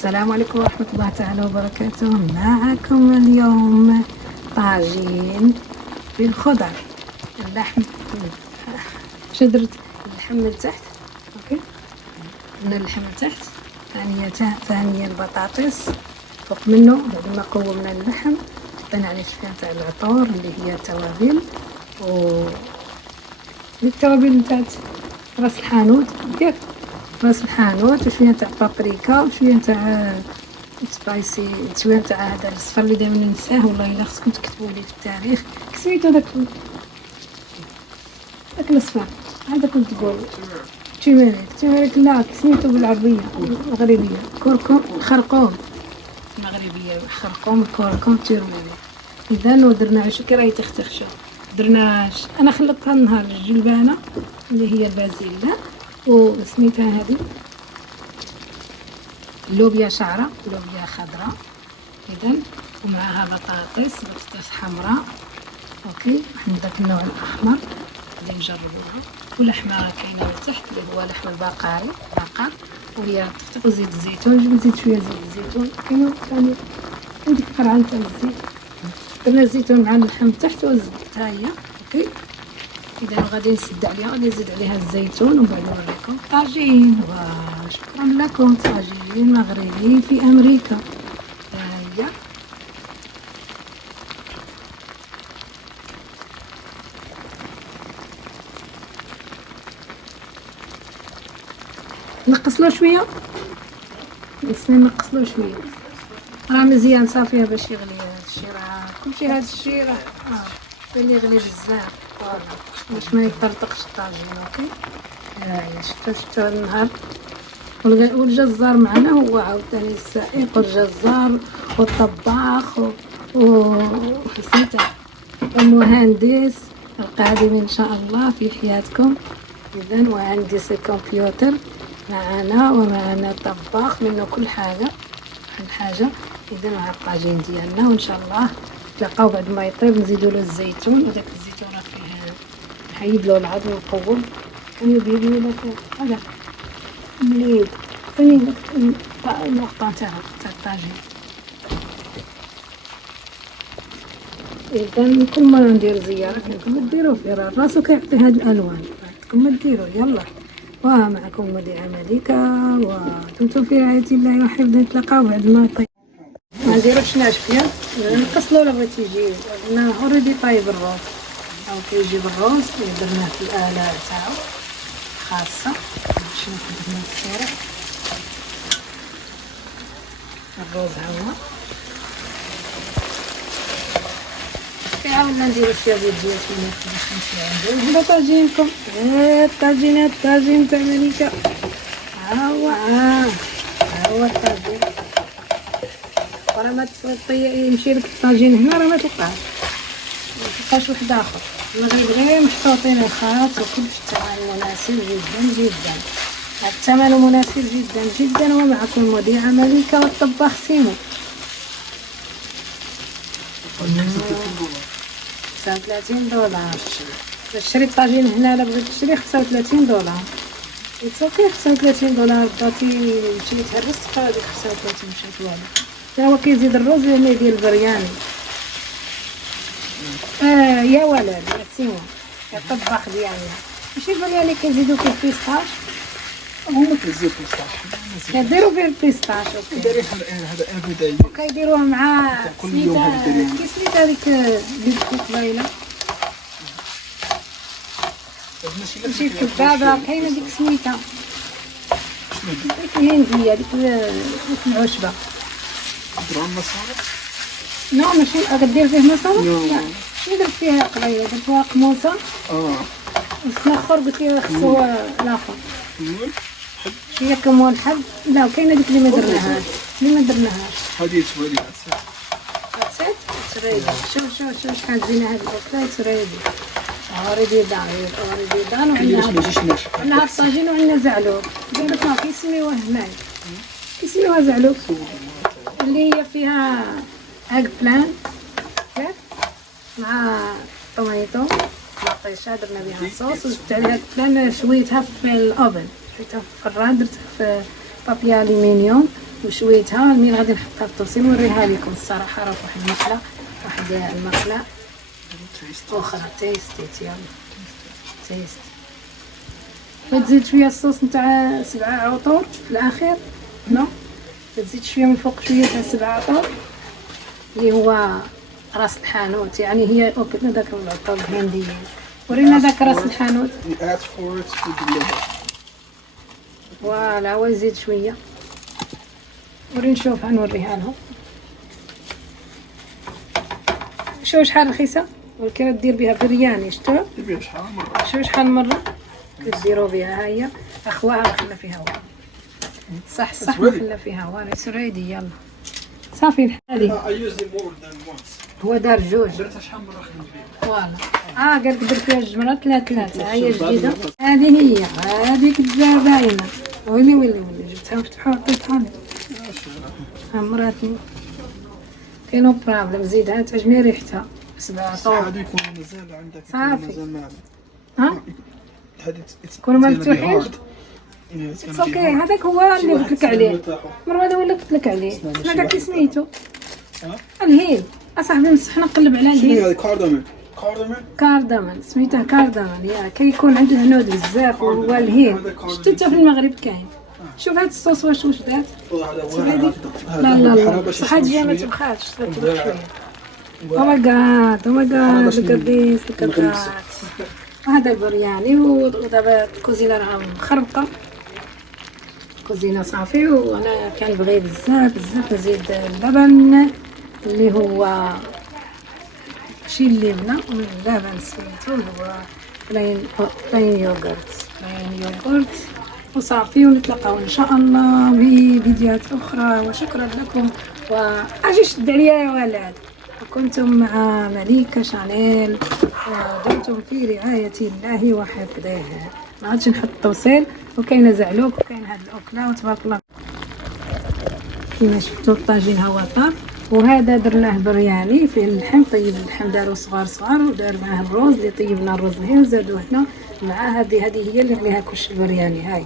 السلام عليكم ورحمة الله تعالى وبركاته. معكم اليوم طاجين بالخضر، اللحم. شدرت اللحم من تحت، اوكي، من اللحم من تحت. ثانيا البطاطس فوق منه. بعد ما قومنا اللحم حطينا عليه شوية تاع العطور اللي هي التوابل، و التوابل تاعت راس الحانوت، ياك راس الحانوت، وشويه تاع بابريكا، وشويه تاع سبايسي، شويه تاع هذا الصفر اللي دائما ننساه. والله الا خصكم تكتبوا لي في التاريخ كسميتو داك الصفر هذا. كنت تقول تيماريك، لا كسميتو بالعربيه المغربيه كركم، خرقوم المغربيه، خرقوم كركم تيرميريك. اذا ودرنا شو كي راهي تختخشو، درناش انا خلطتها النهار الجلبانه اللي هي البازيلا، وسميتها هذه اللوبيا شعره، لوبيا خضراء. اذا ومعها بطاطس حمراء، اوكي، من داك النوع الاحمر اللي نجربوها. ولحمه كاينه من تحت اللي هو لحم البقر، وهي تحت زيت الزيتون. جبت زيت شويه زيت الزيتون، كاينه ثاني عندك قرعه تاع الزيت. درنا الزيتون مع اللحم تحت وزدتها هي، اوكي. اذا غادي نسد عليها، غادي نزيد عليها الزيتون، ومن بعد نوريكم طاجين. وشكرا لكم، طاجين مغربي في امريكا. هيا نقص له شويه، نقص له شويه، راه مزيان صافيه باش يغلي هذا الشيء. راه كلشي هذا الشيء راه بان يغلي بزاف، باش ما يطرطقش الطاجين، اوكي. شفتوا النهار والجزار معنا، هو عاوتاني السائق والجزار والطباخ وحسيته المهندس القادم ان شاء الله في حياتكم. اذا مهندس الكمبيوتر معنا، ومعنا طباخ منه كل حاجه. اذا مع الطاجين ديالنا، وان شاء الله تلقاو بعد ما يطيب نزيدوا له الزيتون. وداك الزيتون راه فيه نحيد له العظم ونقوم. كان يبيني لك هذا مليح، عطيني داك النقطه تاع الطاجين. اذا كل مره ندير زياره كنتم ديروا في راسو كيعطي هاد الالوان، راكم ديروا. يلا، ومعكم مذيعة مليكة، ودمتم في رعاية الله وحفظه. نتلاقاو بعد ما يطيب. ما نديروش ناشف، ياك نقص له ولا بغيتي يجي. درنا اوريدي طايب الروز، او كيجيب الروز درناه في الآلة تاعو خاصة باش نقدروا نسيرو الروز. هو كيعاودنا نديرو شويه ديال الزيتون باش نمشيو عندهم. هذا طاجينكم، الطاجين تاع مليكة. ها هو الطاجين. وراه ما يمشي لك الطاجين هنا راه ما تلقاش واحد اخر. المغرب غير محطوطين الخياط وكلشي الثمن مناسب جدا جدا. الثمن مناسب جدا جدا. ومعكم مذيعة مليكة والطباخ سيمو. 35 دولار باش تشري الطاجين هنا. لا بغيت تشري 35 دولار. اوكي، 35 دولار بغيتي تمشي تهرس هذيك 35 مشات والو. حتى هو كيزيد الرز اللي ديال البرياني. يا ولد يا سيمو، يا الطباخ ديالنا، ماشي البرياني كيزيدو فيه البيستاش. هما كيزيدو البيستاش، كيديروا فيه البيستاش، اوكي. دايرين هذا افريداي، وكيديروه مع كل يوم هذا دايرين. كي سميت هذيك بنت قبيله، ماشي الكبابه، كاينه ديك سميتها ديك الهنديه، ديك العشبه. درهم مصاري؟ نو ماشي غدير فيه مصاري. لا شنو درت فيها قبيله؟ درت فيها قموصه. الاخر قلت لي خصو الاخر شويه كمون حب. لا كاينه ديك اللي ما درناهاش. هذه عرفت تريدي. شوف شحال زينه هاد الاكله. تريدي اوريدي دان وعندنا الطاجين وعندنا زعلوب. زعلوب ما كيسميوه هنايا، كيسميوها زعلوب، اللي هي فيها اج بلان ياك مع طوميطو مطيشه. درنا بها الصوص وزدت عليها بلان، شويتها في الاوفن، شويتها في الفران، درتها في بابي الومنيوم وشويتها من غادي نحطها في الطوسي نوريها لكم الصراحه. راه واحد المقله، واحد المقله اخرى تيستيت. يلا تيست. وتزيد شويه الصوص نتاع 7 عطور في الاخير. نو تزيد شويه من فوق شويه تاع 7 عطور اللي هو راس الحانوت. يعني هي وكلنا داك العطور الهنديين. ورينا داك راس الحانوت. فوالا ويزيد شويه. وري نشوفها نوريها لهم. شوف شحال رخيصه ولكن دير بها برياني. شتو دير شحال مرة. شوف شحال مره كديروا بها. ها هي اخواها خلى فيها والو. صح ما خلى فيها والو. سريدي يلا صافي. هذه هو دار جوج. درتها شحال مرة خدمت بها. فوالا قال درت فيها جوج مرات ثلاثه. هي جديده. هذه هي هذيك باينه. ويلي جبتها مفتوحه وعطيتها لي. عمراتني كاينو بروبليم. زيدها تعجبني ريحتها. 7 عطور. هادو يكونوا مازال عندك. صافي. مازال ما ها هادي يكونوا ما مفتوحينش. اوكي هذاك هو اللي قلت لك عليه. مرة هذا هو اللي قلت لك عليه. هذا كي سميتو الهيل. اصاحبي نصحنا نقلب على الهيل. شنو هذا؟ كاردامون سميته كاردامون. يا كيكون عنده هنود بزاف وهو الهيل. شتو انت في المغرب كاين. شوف هاد الصوص واش دات. لا بصح هاد جا ما تبخاتش. او ماي جاد لوك ات ذيس لوك ات ذات. وهذا البرياني. ودابا الكوزينه راه مخربقه. الكوزينه صافي. وانا كنبغي بزاف نزيد اللبن اللي هو ماشي اللبنه من اللبن سميتو هو بلاين يوغورت. وصافي. ونتلاقاو ان شاء الله بفيديوهات اخرى. وشكرا لكم. واجي شد عليا يا ولد. كنتم مع مليكة شانيل. ودمتم في رعاية الله وحفظه. ما عادش نحط توصيل. وكاينه زعلوك وكاين هاد الاكله وتبارك الله. كيما شفتوا الطاجين هو طاب. وهذا درناه برياني فيه اللحم. طيب اللحم دارو صغار ودار معاه الرز اللي طيبنا الرز هنا وزادوه هنا مع هذه هي اللي عليها كلشي برياني. هاي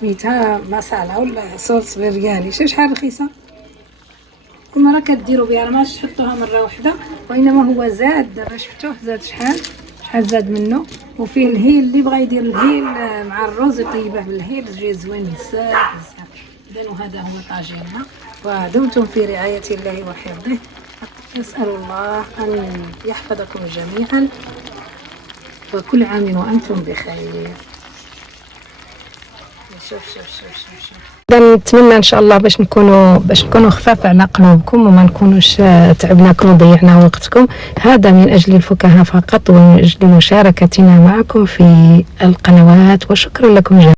سميتها مسالة ولا صوص برياني. شحال رخيصه. كل مره كديروا بها. ما تحطوها مره واحده وانما هو زاد. دابا شفتوه زاد شحال زاد منه. وفيه الهيل اللي بغى يدير الهيل مع الرز يطيبه بالهيل يجي زوين بزاف. اذا وهذا هو طاجيننا. ودمتم في رعاية الله وحفظه. أسأل الله أن يحفظكم جميعا وكل عام وأنتم بخير. شوف نتمنى ان شاء الله باش نكونوا خفاف على قلوبكم وما نكونوش تعبناكم وضيعنا وقتكم. هذا من اجل الفكاهه فقط ومن اجل مشاركتنا معكم في القنوات. وشكرا لكم جميعا.